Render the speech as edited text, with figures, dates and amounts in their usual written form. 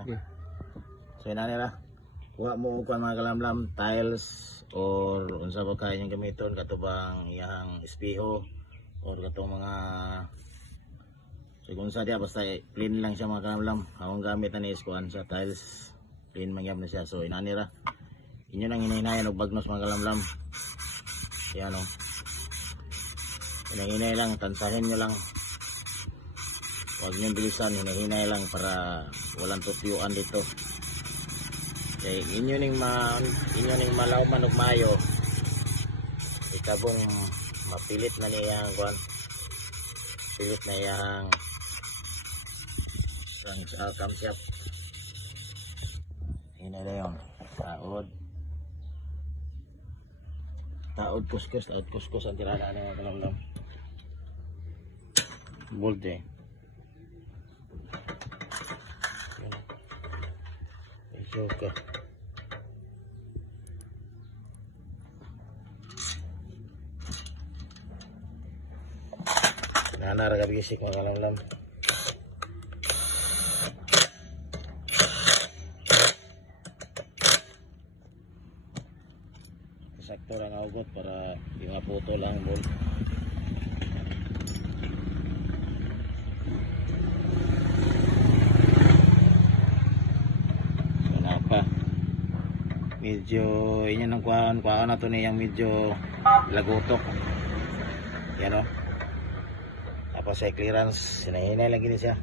Okay. So ina nila. Kuha mo og mga kalamlam tiles or unsa ba kay yang gamiton katubang iyang espeho or katong mga so kung sa dia basta clean lang siya mga kalamlam. Akong gamit na ni iskuan sa tiles. Clean man gyud na siya. So ina nila. Inyo nang hinahinayan og bagnos mga kalamlam. Yan o. Hinahinay lang, tansahin nyo lang. Huwag nyo bilisan, hinahinay lang para walang tutyuan dito. Okay, inyo ning malawman og mayo. Ikabong mapilit na niyang kuan. Pilit na yang kamsyap. Hinay na yun. Taod kuskus ang tirada ng mga kalamlam. Bold eh. Isyo ka. Nanara ka bisik mga kalamlam. Sakto lang augot para yung puto lang bold. Kenapa? Medyo inyo ng kuhaan na to niyang medyo lagutok. Yan o. Tapos ay clearance, sinahinay lagi niya siya.